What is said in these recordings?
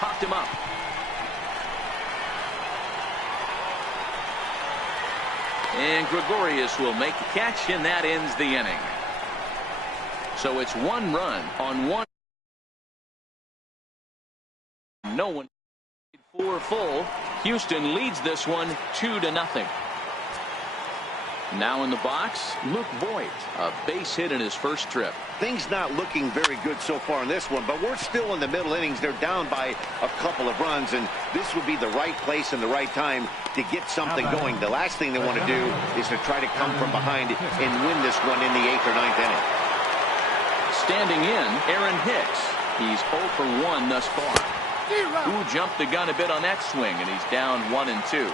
Popped him up. And Gregorius will make the catch, and that ends the inning. So it's 1 run on 1. No one. 4 full. Houston leads this one 2-0. Now in the box, Luke Voigt, a base hit in his first trip. Things not looking very good so far in this one, but we're still in the middle innings. They're down by a couple of runs, and this would be the right place and the right time to get something going. The last thing they want to do is to try to come from behind and win this one in the 8th or 9th inning. Standing in, Aaron Hicks. He's 0 for 1 thus far. Who jumped the gun a bit on that swing, and he's down 1-2.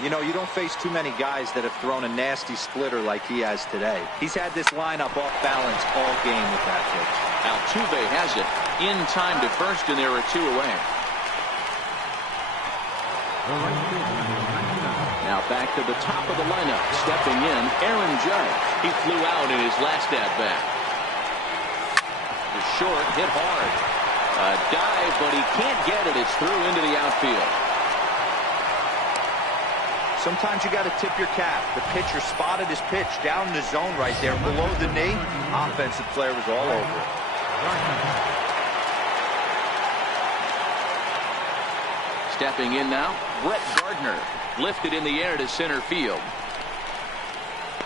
You know, you don't face too many guys that have thrown a nasty splitter like he has today. He's had this lineup off balance all game with that pitch. Altuve has it in time to first, and there are 2 away. Now back to the top of the lineup. Stepping in, Aaron Judge. He flew out in his last at-bat. The short hit hard. A dive, but he can't get it. It's through into the outfield. Sometimes you got to tip your cap. The pitcher spotted his pitch down in the zone right there below the knee. Offensive player was all over it. Stepping in now, Brett Gardner. Lifted in the air to center field.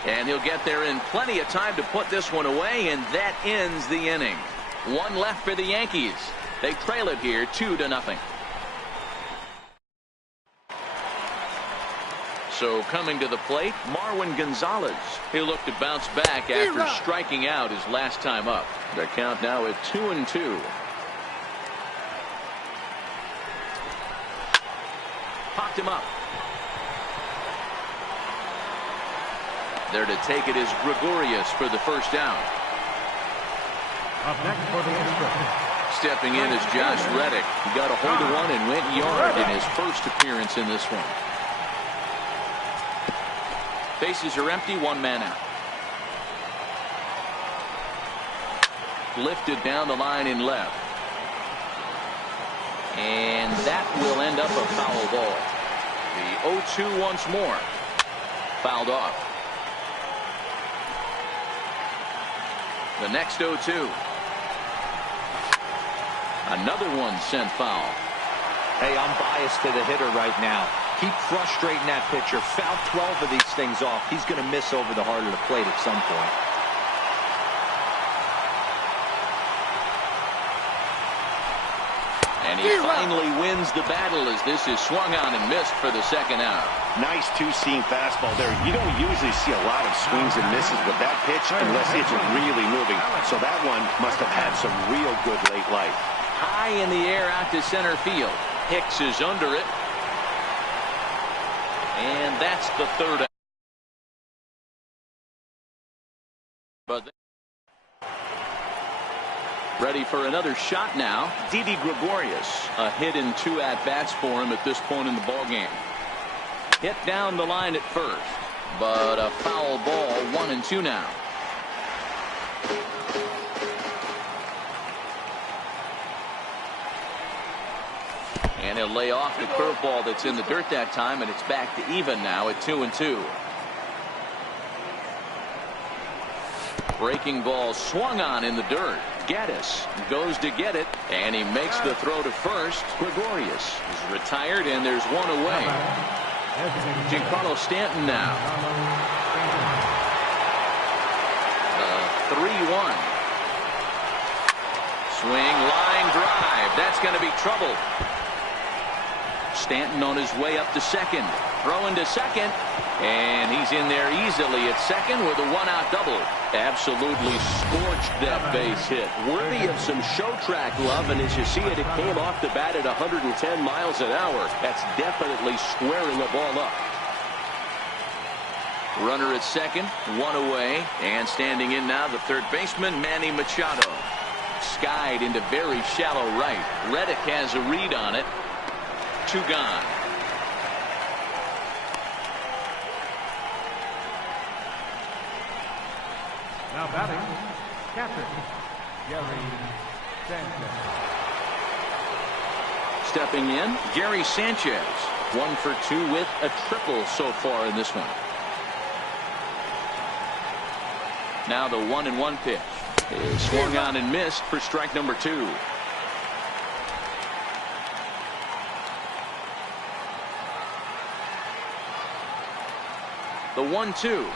And he'll get there in plenty of time to put this one away, and that ends the inning. 1 left for the Yankees. They trail it here 2-0. So coming to the plate, Marwin Gonzalez. He'll look to bounce back after striking out his last time up. The count now at 2-2. Popped him up. There to take it is Gregorius for the first down. Up next for the extra. Stepping in is Josh Reddick. He got a hold of one and went yard in his first appearance in this one. Bases are empty, 1 man out. Lifted down the line in left. And that will end up a foul ball. The 0-2 once more. Fouled off. The next 0-2. Another one sent foul. Hey, I'm biased to the hitter right now. Keep frustrating that pitcher. Foul 12 of these things off. He's going to miss over the heart of the plate at some point. And he finally wins the battle as this is swung on and missed for the second out. Nice 2-seam fastball there. You don't usually see a lot of swings and misses with that pitch unless it's really moving. So that one must have had some real good late life. High in the air out to center field. Hicks is under it. And that's the third out. But ready for another shot now. Didi Gregorius. A hit in 2 at-bats for him at this point in the ballgame. Hit down the line at first. But a foul ball, 1-2 now. And he'll lay off the curveball that's in the dirt that time, and it's back to even now at 2-2. Breaking ball swung on in the dirt. Gaddis goes to get it, and he makes the throw to first. Gregorius is retired, and there's one away. Giancarlo Stanton now. 3-1. Swing, line drive. That's going to be trouble. Stanton on his way up to second. Throwing to second. And he's in there easily at second with a 1-out double. Absolutely scorched that base hit. Worthy of some show track love, and as you see it, it came off the bat at 110 miles an hour. That's definitely squaring the ball up. Runner at second, 1 away, and standing in now the third baseman, Manny Machado. Skied into very shallow right. Reddick has a read on it. 2 gone. Now batting, catcher, Gary Sanchez. stepping in, Gary Sanchez. 1 for 2 with a triple so far in this one. Now the 1-1 pitch is swung on and missed for strike number 2. The 1-2.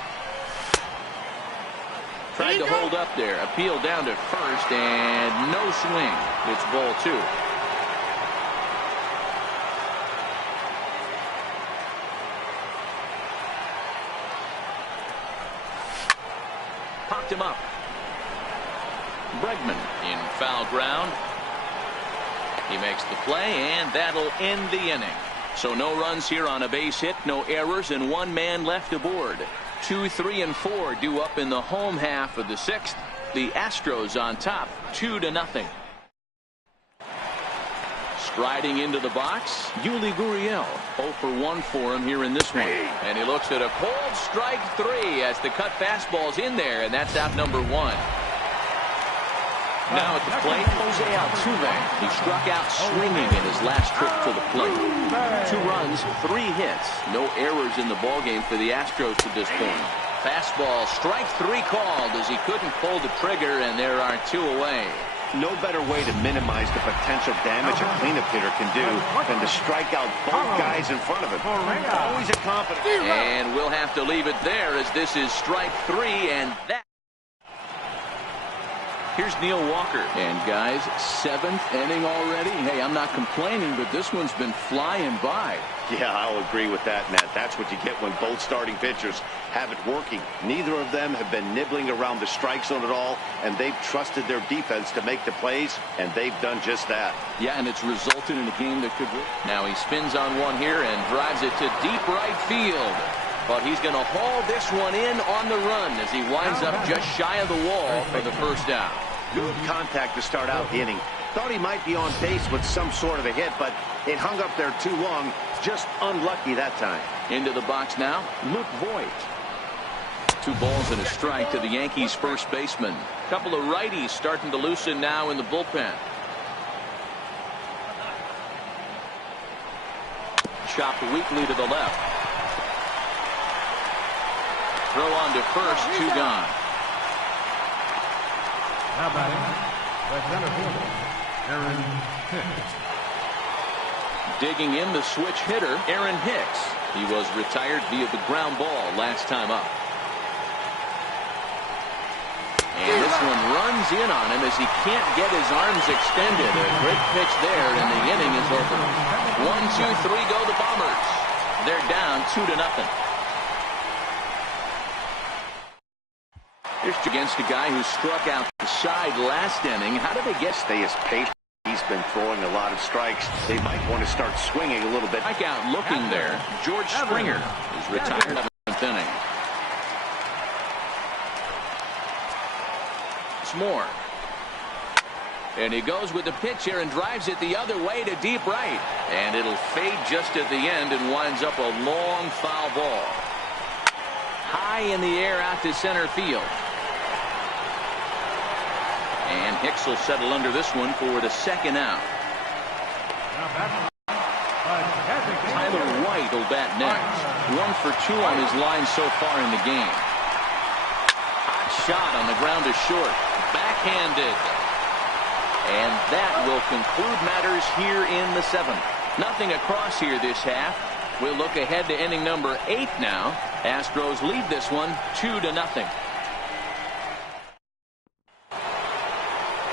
Tried to hold up there. Appeal down to first and no swing. It's ball 2. Popped him up. Bregman in foul ground. He makes the play, and that'll end the inning. So no runs here on a base hit, no errors, and 1 man left aboard. 2, 3, and 4 due up in the home half of the 6th. The Astros on top, 2-0. Striding into the box, Yuli Gurriel. 0 for 1 for him here in this one. And he looks at a cold strike 3 as the cut fastball's in there, and that's out number 1. Now at the plate, Jose Altuve. He struck out swinging in his last trip to the plate. 2 runs, 3 hits. No errors in the ballgame for the Astros to this point. Fastball, strike 3 called as he couldn't pull the trigger, and there are 2 away. No better way to minimize the potential damage a cleanup hitter can do than to strike out both guys in front of him. Always a confident. And we'll have to leave it there as this is strike 3, and that. Here's Neil Walker. And guys, 7th inning already. Hey, I'm not complaining, but this one's been flying by. Yeah, I'll agree with that, Nat. That's what you get when both starting pitchers have it working. Neither of them have been nibbling around the strike zone at all, and they've trusted their defense to make the plays, and they've done just that. Yeah, and it's resulted in a game that could win. Now he spins on one here and drives it to deep right field. But he's going to haul this one in on the run as he winds up just shy of the wall for the first out. Good contact to start out the inning. Thought he might be on base with some sort of a hit, but it hung up there too long. Just unlucky that time. Into the box now, Luke Voigt. 2 balls and a strike to the Yankees first baseman. Couple of righties starting to loosen now in the bullpen. Chopped weakly to the left. Throw on to first, 2 gone. Now batting, the center fielder, Aaron Hicks. Digging in the switch hitter, Aaron Hicks. He was retired via the ground ball last time up. And this one runs in on him as he can't get his arms extended. A great pitch there, and the inning is over. 1, 2, 3 go the Bombers. They're down 2-0. Here's against a guy who struck out the side last inning. How did they get? Stay as patient. He's been throwing a lot of strikes. They might want to start swinging a little bit. Strikeout looking there. George Springer is retired in the 7th inning. It's more. And he goes with the pitch here and drives it the other way to deep right. And it'll fade just at the end and winds up a long foul ball. High in the air out to center field. And Hicks will settle under this one for the 2nd out. Tyler White will bat next. 1 for 2 on his line so far in the game. Hot shot on the ground to short. Backhanded. And that will conclude matters here in the 7th. Nothing across here this half. We'll look ahead to inning number 8 now. Astros lead this one 2-0.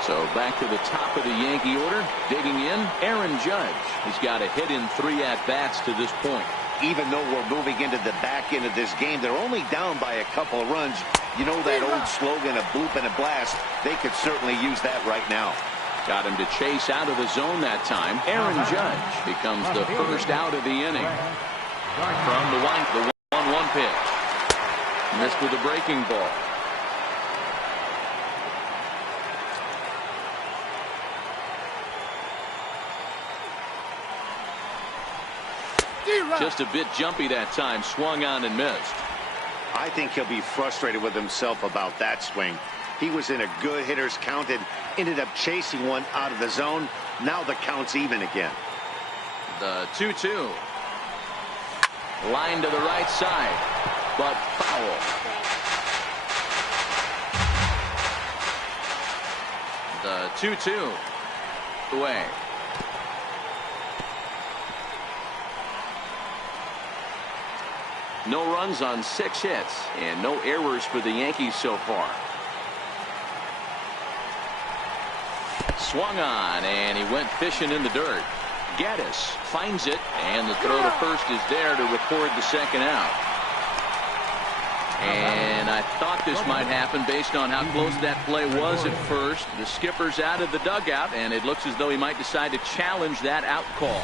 So back to the top of the Yankee order. Digging in, Aaron Judge. He's got a hit in 3 at-bats to this point. Even though we're moving into the back end of this game, they're only down by a couple of runs. You know that old slogan, a bloop and a blast? They could certainly use that right now. Got him to chase out of the zone that time. Aaron Judge becomes the first out of the inning. From the 1-1 pitch. Missed with a breaking ball. Just a bit jumpy that time. Swung on and missed. I think he'll be frustrated with himself about that swing. He was in a good hitter's count and ended up chasing one out of the zone. Now the count's even again. The 2-2. Line to the right side, but foul. The 2-2 away. No runs on 6 hits and no errors for the Yankees so far. Swung on, and he went fishing in the dirt. Gaddis finds it, and the throw to first is there to record the second out. And I thought this might happen based on how close that play was at first. The skipper's out of the dugout, and it looks as though he might decide to challenge that out call.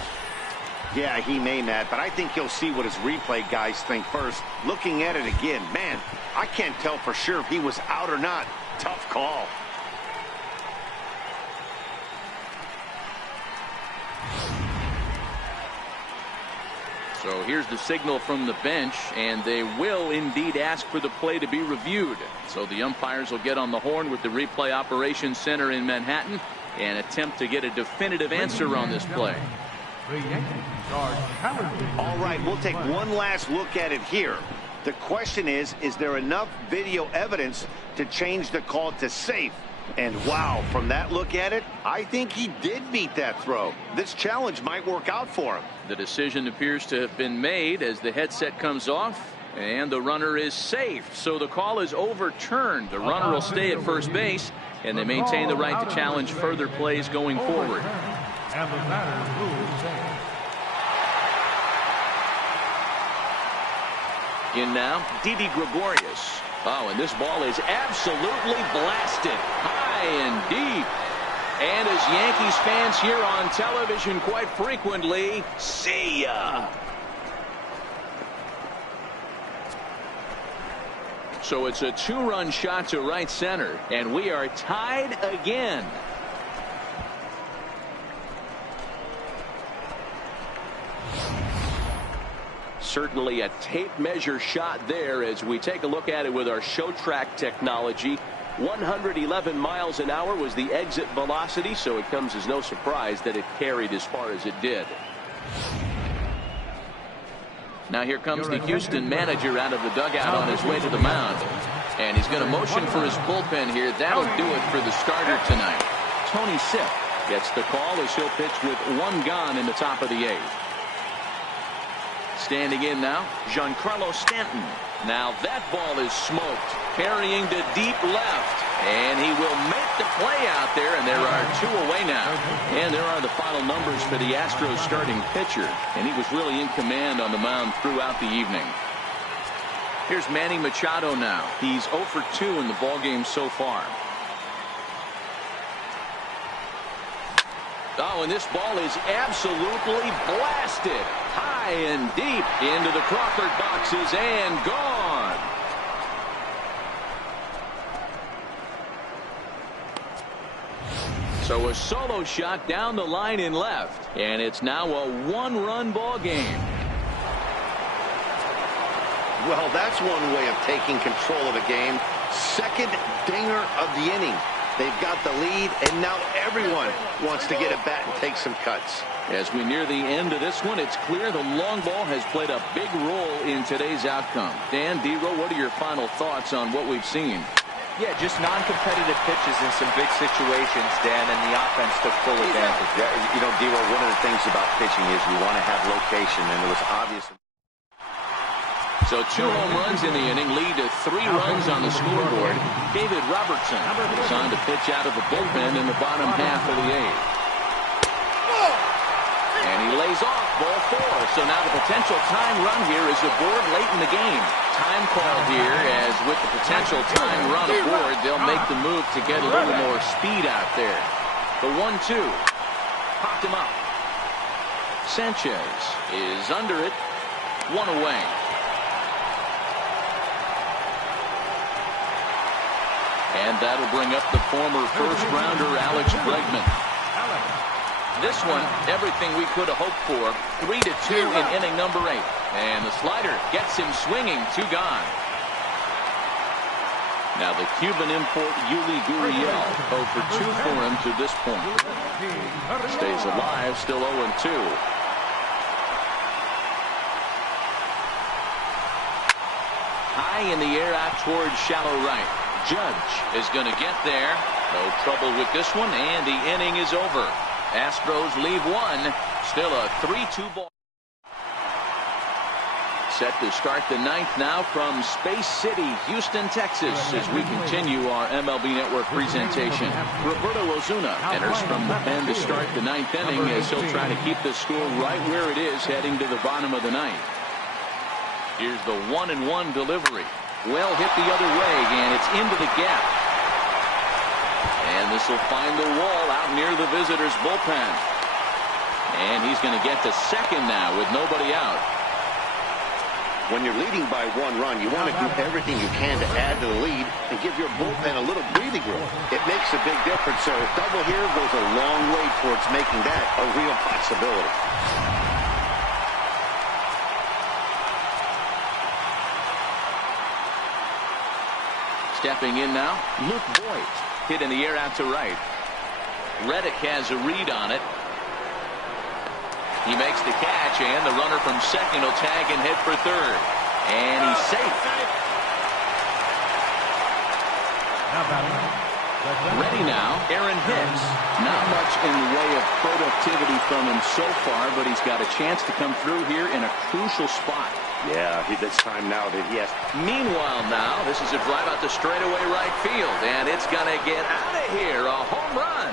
Yeah, he may, Matt, but I think he'll see what his replay guys think first. Looking at it again, man, I can't tell for sure if he was out or not. Tough call. So here's the signal from the bench, and they will indeed ask for the play to be reviewed. So the umpires will get on the horn with the replay operations center in Manhattan and attempt to get a definitive answer on this play. All right, we'll take one last look at it here. The question is there enough video evidence to change the call to safe? And wow, from that look at it, I think he did beat that throw. This challenge might work out for him. The decision appears to have been made as the headset comes off, and the runner is safe. So the call is overturned. The runner will stay at first base, and they maintain the right to challenge further plays going forward. And the batter moves in now, Didi Gregorius. Oh, and this ball is absolutely blasted high and deep. And as Yankees fans hear on television quite frequently, see ya. So it's a 2-run shot to right center, and we are tied again. Certainly a tape measure shot there as we take a look at it with our show track technology. 111 miles an hour was the exit velocity, so it comes as no surprise that it carried as far as it did. Now here comes the Houston manager out of the dugout on his way to the mound. And he's going to motion for his bullpen here. That'll do it for the starter tonight. Tony Sipp gets the call as he'll pitch with 1 gone in the top of the 8th. Standing in now, Giancarlo Stanton. Now that ball is smoked, carrying to deep left, and he will make the play out there, and there are 2 away now. And there are the final numbers for the Astros starting pitcher, and he was really in command on the mound throughout the evening. Here's Manny Machado now. He's 0 for 2 in the ballgame so far. Oh, and this ball is absolutely blasted high and deep into the Crawford boxes and gone. So a solo shot down the line in left, and it's now a 1-run ball game. Well, that's one way of taking control of the game. Second dinger of the inning. They've got the lead, and now everyone wants to get a bat and take some cuts. As we near the end of this one, it's clear the long ball has played a big role in today's outcome. Dan, D-Row, what are your final thoughts on what we've seen? Yeah, just non-competitive pitches in some big situations, Dan, and the offense took full advantage. Yeah, you know, D-Row, one of the things about pitching is you want to have location, and it was obvious. So 2 home runs in the inning lead to 3 runs on the scoreboard. David Robertson is on to pitch out of the bullpen in the bottom half of the 8th. And he lays off ball 4. So now the potential time run here is aboard late in the game. Time called here, as with the potential time run aboard, they'll make the move to get a little more speed out there. The 1-2 popped him up. Sanchez is under it. 1 away. And that'll bring up the former first-rounder Alex Bregman. This one, everything we could have hoped for. 3-2 in inning number 8. And the slider gets him swinging. 2 gone. Now the Cuban import Yuli Gurriel, 0 for 2 for him to this point. Stays alive, still 0-2. high in the air out towards shallow right. Judge is going to get there. No trouble with this one, and the inning is over. Astros leave one. Still a 3-2 ball. Set to start the ninth now from Space City, Houston, Texas, as we continue our MLB Network presentation. Roberto Ozuna enters from the pen to start the ninth inning as he'll try to keep the score right where it is heading to the bottom of the ninth. Here's the 1-1 delivery. Well hit the other way, and it's into the gap. And this will find the wall out near the visitors' bullpen. And he's going to get to second now with nobody out. When you're leading by 1 run, you want to do everything you can to add to the lead and give your bullpen a little breathing room. It makes a big difference, so a double here goes a long way towards making that a real possibility. Stepping in now, Luke Voigt. Hit in the air out to right. Reddick has a read on it. He makes the catch, and the runner from second will tag and head for third. And he's safe. Ready now, Aaron Hicks. Not much in the way of productivity from him so far, but he's got a chance to come through here in a crucial spot. Yeah, it's time now that he has. Meanwhile now, this is a drive out to straightaway right field, and it's going to get out of here. A home run.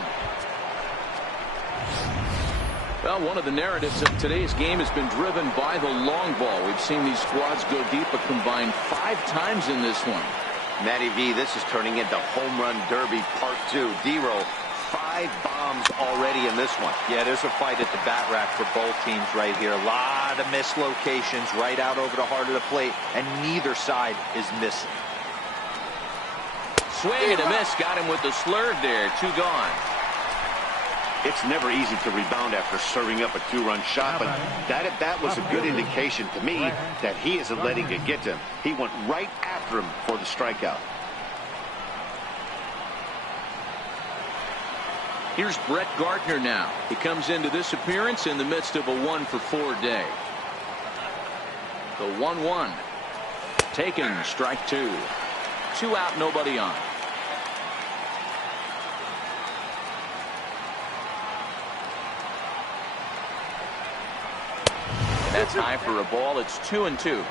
Well, one of the narratives of today's game has been driven by the long ball. We've seen these squads go deep a combined 5 times in this one. Matty V, this is turning into Home Run Derby Part 2. D-Row, 5 bombs already in this one. Yeah, there's a fight at the bat rack for both teams right here. A lot of mislocations right out over the heart of the plate, and neither side is missing. Swing and a miss. Got him with the slurve there. 2 gone. It's never easy to rebound after serving up a 2-run shot, but that at bat was a good indication to me that he isn't letting it get to him. He went right after him for the strikeout. Here's Brett Gardner now. He comes into this appearance in the midst of a 1-for-4 day. The 1-1. Taken, strike 2. 2 out, nobody on. That's high for a ball. It's 2-2.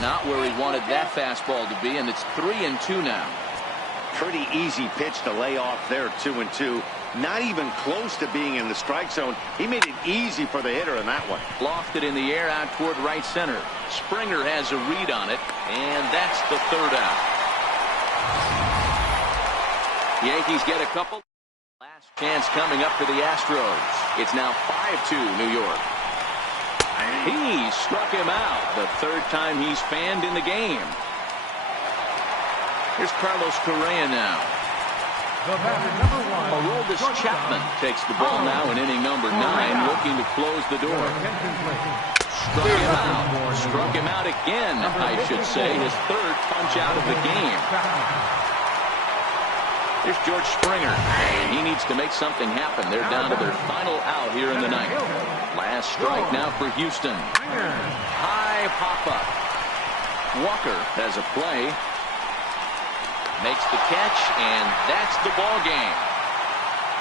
Not where he wanted that fastball to be, and it's 3-2 now. Pretty easy pitch to lay off there, 2-2. Not even close to being in the strike zone. He made it easy for the hitter in that one. Lofted in the air out toward right center. Springer has a read on it, and that's the 3rd out. Yankees get a couple. Last chance coming up for the Astros. It's now 5-2 New York. He struck him out. The 3rd time he's fanned in the game. Here's Carlos Correa now. Aroldis Chapman takes the ball now in inning number 9, looking to close the door. Struck him out. Struck him out again, I should say. His 3rd punch out of the game. Here's George Springer, and he needs to make something happen. They're down to their final out here in the ninth. Last strike now for Houston. High pop-up. Walker has a play. Makes the catch, and that's the ball game.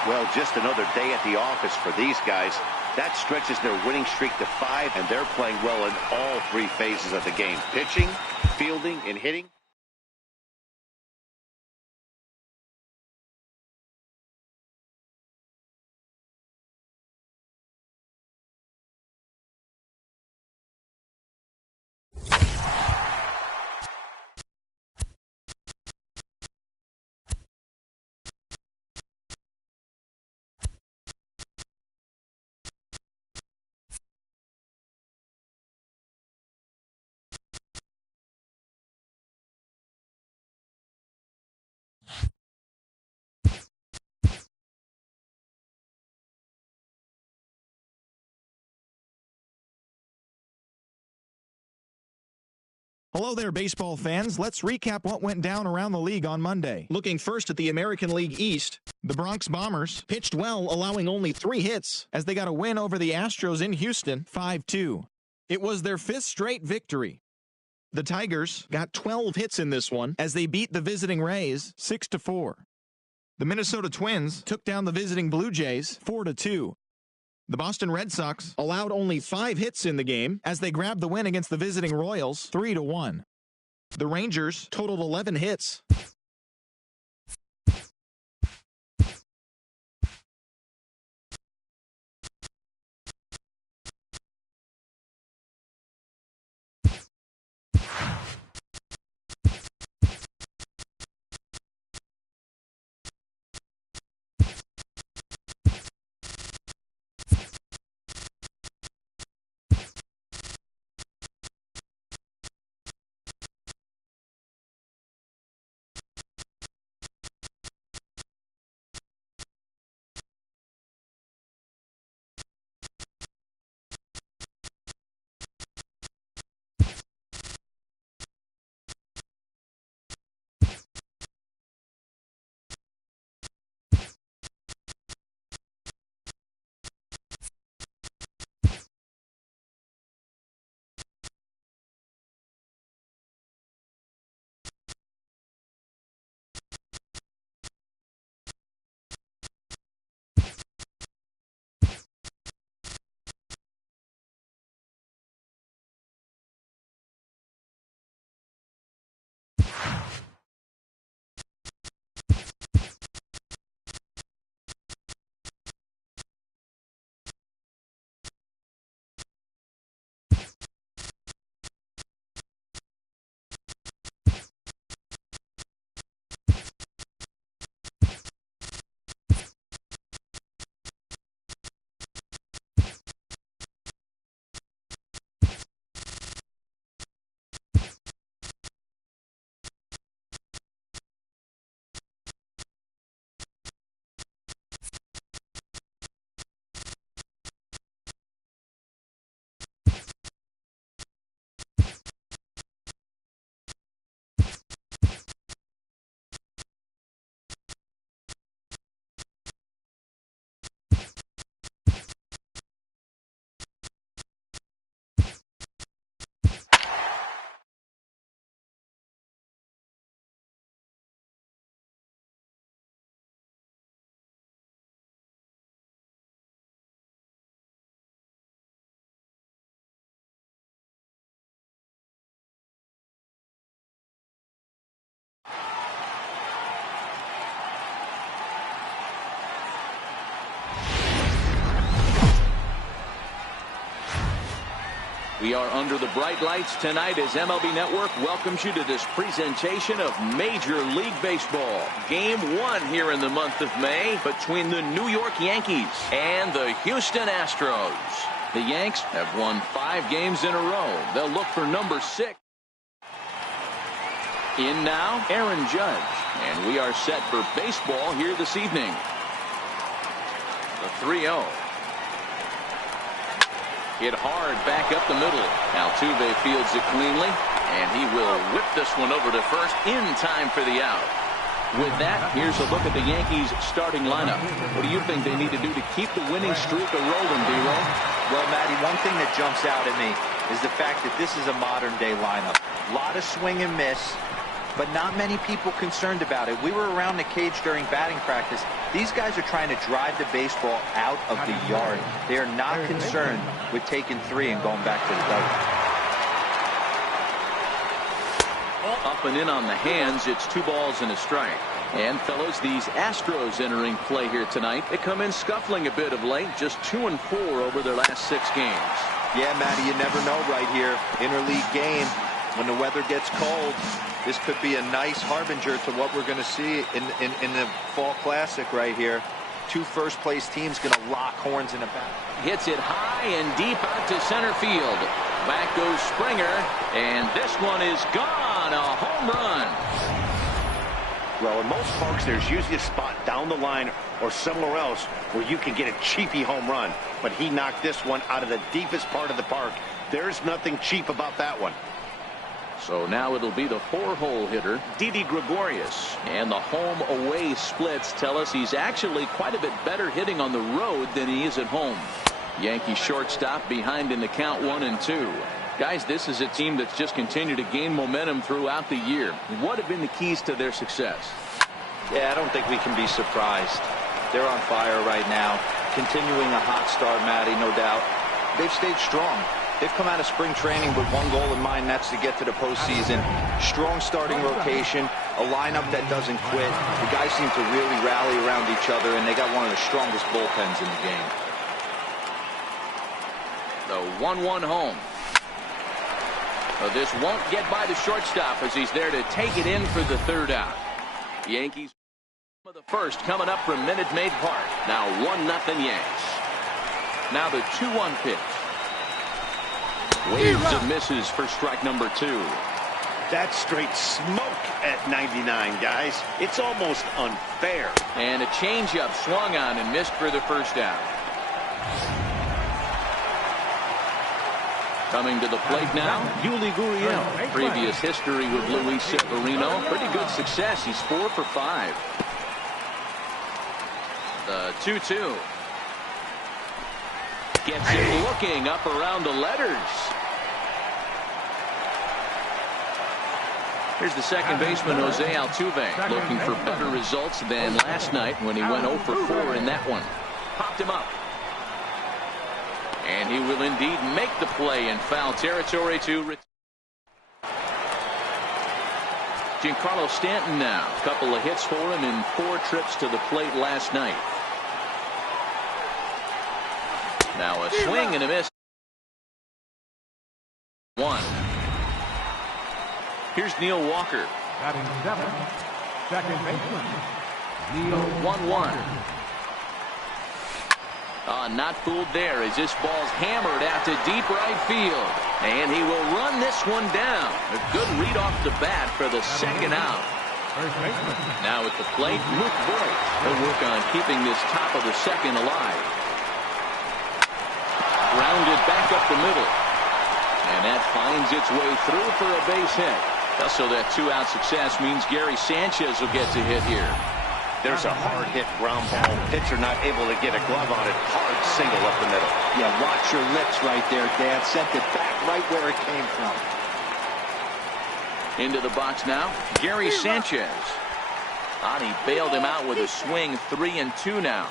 Well, just another day at the office for these guys. That stretches their winning streak to 5, and they're playing well in all 3 phases of the game. Pitching, fielding, and hitting. Hello there, baseball fans. Let's recap what went down around the league on Monday. Looking first at the American League East, the Bronx Bombers pitched well, allowing only 3 hits as they got a win over the Astros in Houston, 5-2. It was their 5th straight victory. The Tigers got 12 hits in this one as they beat the visiting Rays 6-4. The Minnesota Twins took down the visiting Blue Jays 4-2. The Boston Red Sox allowed only 5 hits in the game as they grabbed the win against the visiting Royals 3-1. The Rangers totaled 11 hits. We are under the bright lights tonight as MLB Network welcomes you to this presentation of Major League Baseball. Game 1 here in the month of May between the New York Yankees and the Houston Astros. The Yanks have won 5 games in a row. They'll look for number 6. In now, Aaron Judge. And we are set for baseball here this evening. The 3-0. Hit hard back up the middle. Altuve fields it cleanly, and he will whip this one over to first in time for the out. With that, here's a look at the Yankees starting lineup. What do you think they need to do to keep the winning streak a-rolling, B-Roll? Well, Matty, one thing that jumps out at me is the fact that this is a modern-day lineup. A lot of swing and miss, but not many people concerned about it. We were around the cage during batting practice. These guys are trying to drive the baseball out of the yard. They are not concerned with taking 3 and going back to the dugout. Up and in on the hands. It's 2 balls and a strike. And fellas, these Astros entering play here tonight. They come in scuffling a bit of late, just 2-4 over their last 6 games. Yeah, Matty, you never know right here. Interleague game, when the weather gets cold, this could be a nice harbinger to what we're going to see in the Fall Classic right here. 2 first-place teams going to lock horns in a battle. Hits it high and deep out to center field. Back goes Springer, and this one is gone. A home run. Well, in most parks, there's usually a spot down the line or somewhere else where you can get a cheapy home run. But he knocked this one out of the deepest part of the park. There's nothing cheap about that one. So now it'll be the 4-hole hitter, Didi Gregorius. And the home-away splits tell us he's actually quite a bit better hitting on the road than he is at home. Yankee shortstop behind in the count 1-2. Guys, this is a team that's just continued to gain momentum throughout the year. What have been the keys to their success? Yeah, I don't think we can be surprised. They're on fire right now. Continuing a hot start, Matty, no doubt. They've stayed strong. They've come out of spring training with one goal in mind, that's to get to the postseason. Strong starting rotation, a lineup that doesn't quit. The guys seem to really rally around each other, and they got one of the strongest bullpens in the game. The 1-1 home. This won't get by the shortstop as he's there to take it in for the 3rd out. Yankees of the first coming up from Minute Maid Park. Now 1-0 Yanks. Now the 2-1 pitch. Waves and misses for strike number 2. That's straight smoke at 99, guys. It's almost unfair. And a changeup swung on and missed for the 1st out. Coming to the plate now, Yuli Gurriel. Previous history with Luis Severino. Pretty good success. He's 4 for 5. The 2-2. Gets it looking up around the letters. Here's the second baseman, Jose Altuve, looking for better results than last night when he went 0 for 4 in that one. Popped him up. And he will indeed make the play in foul territory to Giancarlo Stanton now. A couple of hits for him in 4 trips to the plate last night. Now a swing and a miss. 1. Here's Neil Walker. Batting 7th, second baseman, Neil 1-1. Not fooled there as this ball's hammered out to deep right field. And he will run this one down. A good read off the bat for the 2nd out. First baseman. Now at the plate, Luke Voigt. He'll work on keeping this top of the 2nd alive. Grounded back up the middle. And that finds its way through for a base hit. Also, that 2-out success means Gary Sanchez will get to hit here. There's a hard hit ground ball. Pitcher not able to get a glove on it. Hard single up the middle. Yeah, watch your lips right there, Dan. Sent it back right where it came from. Into the box now, Gary Sanchez. He bailed him out with a swing. 3-2 now.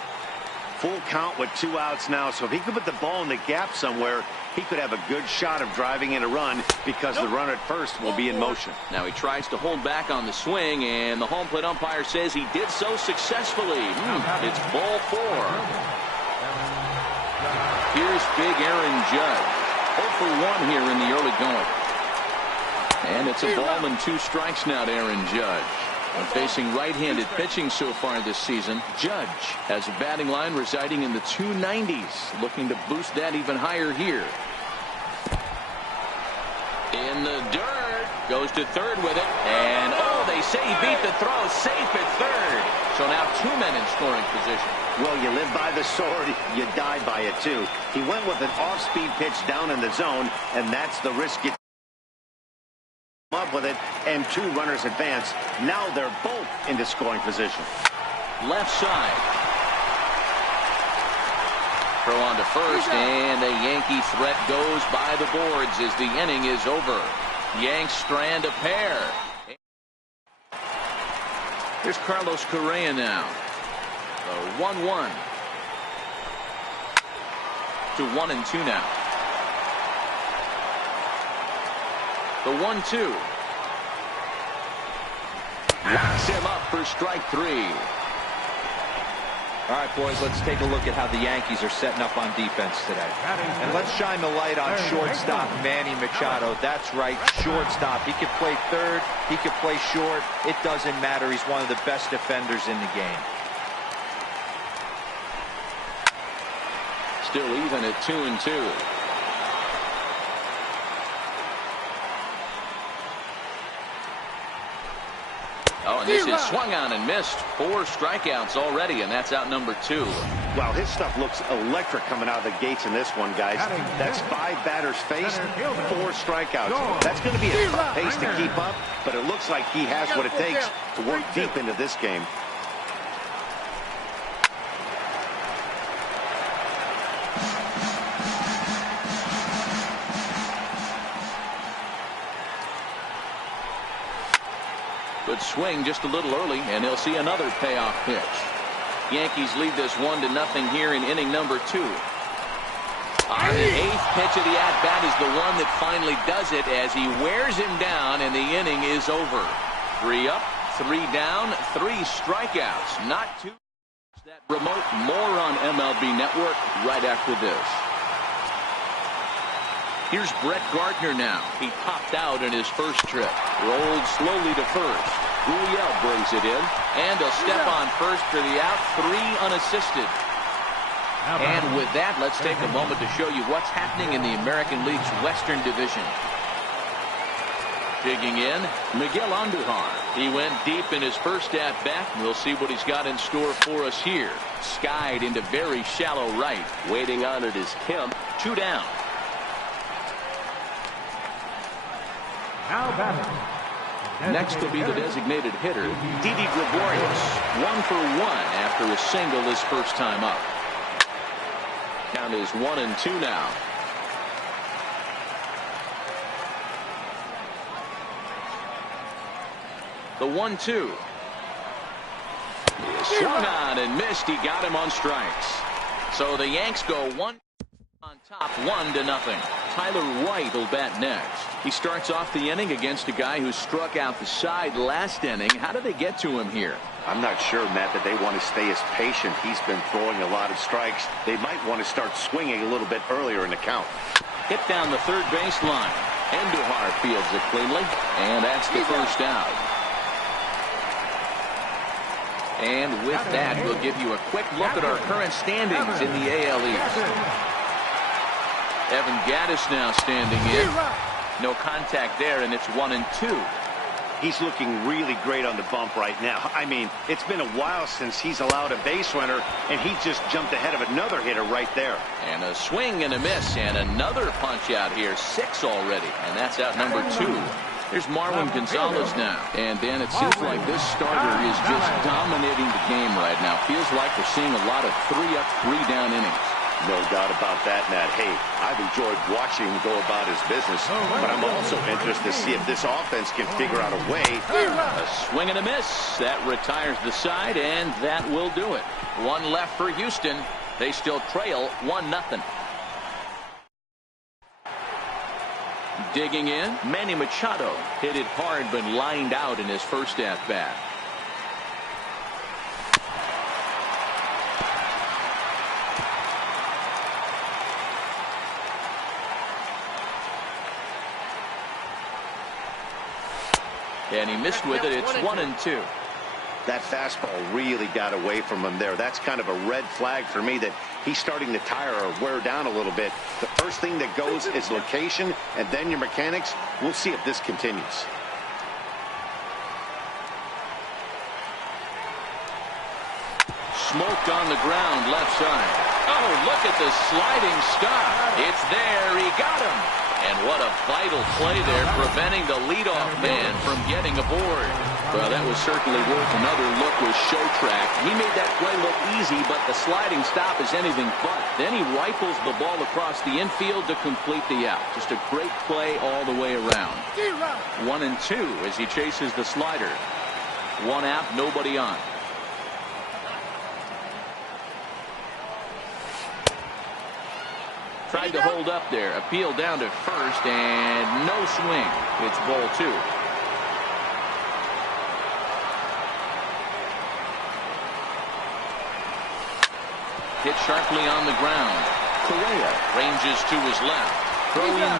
Full count with 2 outs now. So if he could put the ball in the gap somewhere, he could have a good shot of driving in a run because the runner at first will be in motion. Now he tries to hold back on the swing, and the home plate umpire says he did so successfully. It's ball 4. Here's big Aaron Judge. 0 for 1 here in the early going. And it's a ball and 2 strikes now to Aaron Judge. And facing right-handed pitching so far this season, Judge has a batting line residing in the 290s, looking to boost that even higher here. In the dirt, goes to 3rd with it, and they say he beat the throw, safe at 3rd. So now 2 men in scoring position. Well, you live by the sword, you die by it too. He went with an off-speed pitch down in the zone, and that's the risk you up with it, and 2 runners advance. Now they're both into scoring position. Left side. Throw on to first, and the Yankee threat goes by the boards as the inning is over. Yanks strand a pair. Here's Carlos Correa now. The 1-1 to 1-2 now. The 1-2. Locks him up for strike 3. All right, boys, let's take a look at how the Yankees are setting up on defense today. And let's shine the light on shortstop Manny Machado. That's right, shortstop. He could play 3rd. He could play short. It doesn't matter. He's one of the best defenders in the game. Still even at 2-2. Oh, and this is swung on and missed. 4 strikeouts already, and that's out number 2. Wow, his stuff looks electric coming out of the gates in this one, guys. That's 5 batters faced, 4 strikeouts. That's going to be a tough pace to keep up, but it looks like he has what it takes to work deep into this game. Good swing just a little early, and he'll see another payoff pitch. Yankees lead this 1-0 here in inning number 2. On the 8th pitch of the at-bat is the one that finally does it as he wears him down, and the inning is over. 3 up, 3 down, 3 strikeouts. Not too. That remote. More on MLB Network right after this. Here's Brett Gardner now. He popped out in his first trip. Rolled slowly to first. Gurriel brings it in. And he'll step on first for the out. 3 unassisted. And with that, let's take a moment to show you what's happening in the American League's Western Division. Digging in, Miguel Andujar. He went deep in his first at-bat. We'll see what he's got in store for us here. Skied into very shallow right. Waiting on it is Kemp. 2 down. Now batting. Next will be the designated hitter, Didi Gregorius. 1 for 1 after a single his first time up. Count is 1-2 now. The 1-2. Swung on and missed. He got him on strikes. So the Yanks go 1 on top, 1-0. Tyler White will bat next. He starts off the inning against a guy who struck out the side last inning. How did they get to him here? I'm not sure, Matt, that they want to stay as patient. He's been throwing a lot of strikes. They might want to start swinging a little bit earlier in the count. Hit down the third baseline. Andujar fields it cleanly, and that's the first out. And with that, we'll give you a quick look at our current standings in the AL East. Evan Gattis now standing in. No contact there, and it's 1-2. He's looking really great on the bump right now. I mean, it's been a while since he's allowed a base runner, and he just jumped ahead of another hitter right there. And a swing and a miss, and another punch out here. 6 already, and that's out number 2. Here's Marwin Gonzalez now. And, Dan, it seems like this starter is just dominating the game right now. Feels like we're seeing a lot of 3-up, 3-down innings. No doubt about that, Matt. Hey, I've enjoyed watching him go about his business, but I'm also interested to see if this offense can figure out a way. A swing and a miss. That retires the side, and that will do it. 1 left for Houston. They still trail 1-0. Digging in, Manny Machado hit it hard but lined out in his first at-bat. And he missed with it. It's 1-2. That fastball really got away from him there. That's kind of a red flag for me that he's starting to tire or wear down a little bit. The first thing that goes is location and then your mechanics. We'll see if this continues. Smoked on the ground left side. Oh, look at the sliding stop. It's there. He got him. And what a vital play there, preventing the leadoff man from getting aboard. Well, that was certainly worth another look with Showtrack. He made that play look easy, but the sliding stop is anything but. Then he rifles the ball across the infield to complete the out. Just a great play all the way around. 1-2 as he chases the slider. 1 out, nobody on. Tried to hold up there. Appeal down to first, and no swing. It's ball 2. Hit sharply on the ground. Correa ranges to his left. Throwing.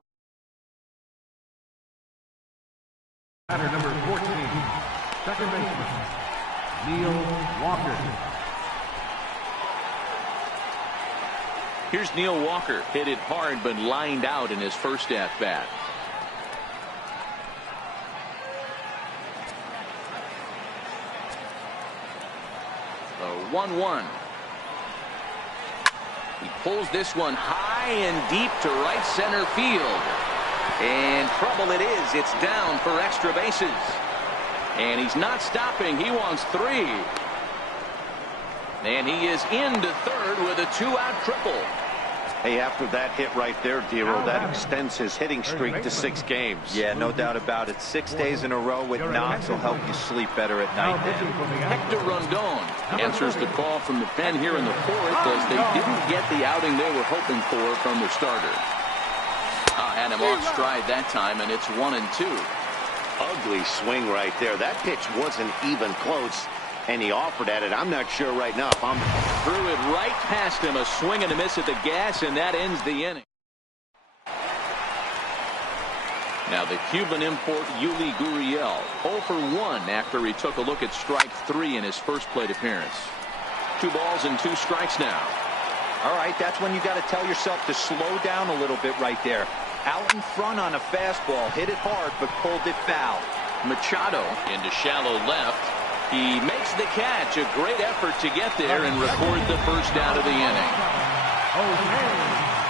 Batter number 14, second baseman, Neil Walker. Here's Neil Walker. Hit it hard but lined out in his first at-bat. The 1-1. He pulls this one high and deep to right center field. And trouble it is. It's down for extra bases. And he's not stopping. He wants 3. And he is into third with a 2-out triple. Hey, after that hit right there, Dero, that extends his hitting streak to 6 games. Yeah, no doubt about it. 6 days in a row with knocks will help you sleep better at night, man. Hector Rondon answers the call from the pen here in the 4th as they didn't get the outing they were hoping for from the starter. Had him off stride that time, and it's 1-2. Ugly swing right there. That pitch wasn't even close, and he offered at it. I'm not sure right now if I'm... Threw it right past him, a swing and a miss at the gas, and that ends the inning. Now the Cuban import Yuli Gurriel, 0 for 1 after he took a look at strike 3 in his first plate appearance. 2 balls and 2 strikes now. All right, that's when you got to tell yourself to slow down a little bit right there. Out in front on a fastball, hit it hard, but pulled it foul. Machado into shallow left. He makes the catch. A great effort to get there and record the first out of the inning.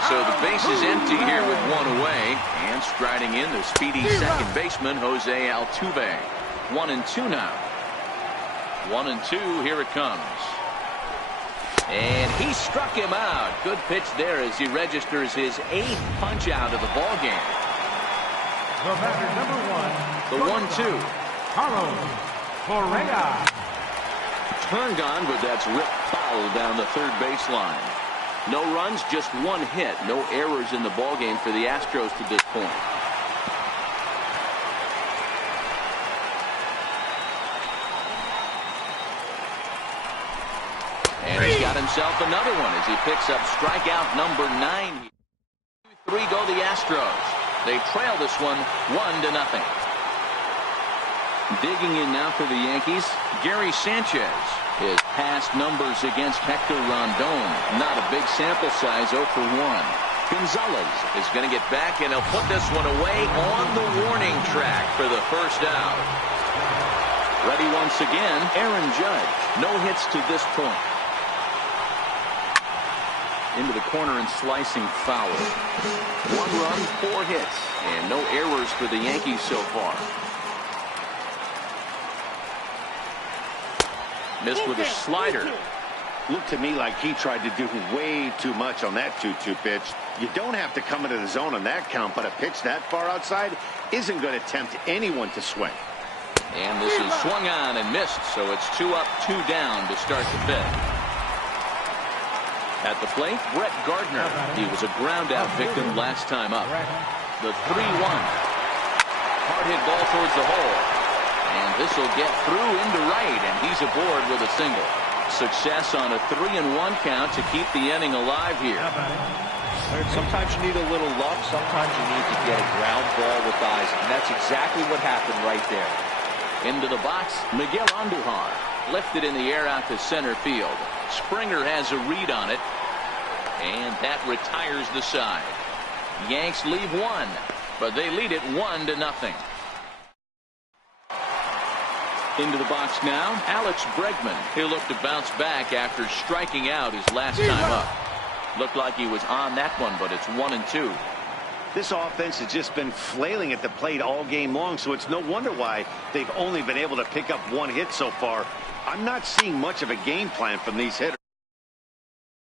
So the base is empty here with 1 away. And striding in the speedy second baseman, Jose Altuve. 1-2 now. 1-2. Here it comes. And he struck him out. Good pitch there as he registers his 8th punch out of the ball game. The batter, number 1. The 1-2. Carlos Correa. Turned on, but that's ripped foul down the third baseline. No runs, just 1 hit. No errors in the ball game for the Astros to this point. And he's got himself another one as he picks up strikeout number 9. 3 go the Astros. They trail this one 1-0. Digging in now for the Yankees, Gary Sanchez. His past numbers against Hector Rondon. Not a big sample size, 0 for 1. Gonzalez is going to get back, and he'll put this one away on the warning track for the first out. Ready once again, Aaron Judge. No hits to this point. Into the corner and slicing foul. 1 run, 4 hits, and no errors for the Yankees so far. Missed with a slider. Looked to me like he tried to do way too much on that 2-2 pitch. You don't have to come into the zone on that count, but a pitch that far outside isn't going to tempt anyone to swing. And this is swung on and missed, so it's 2 up, 2 down to start the 5th. At the plate, Brett Gardner. He was a ground-out victim last time up. The 3-1. Hard hit ball towards the hole. And this will get through into right, and he's aboard with a single. Success on a 3-1 count to keep the inning alive here. Sometimes you need a little luck. Sometimes you need to get a ground ball with eyes. And that's exactly what happened right there. Into the box, Miguel Andujar. Lifted in the air out to center field. Springer has a read on it. And that retires the side. Yanks leave 1, but they lead it 1-0. Into the box now, Alex Bregman. He'll look to bounce back after striking out his last time up. Looked like he was on that one, but it's 1-2. This offense has just been flailing at the plate all game long, so it's no wonder why they've only been able to pick up 1 hit so far. I'm not seeing much of a game plan from these hitters.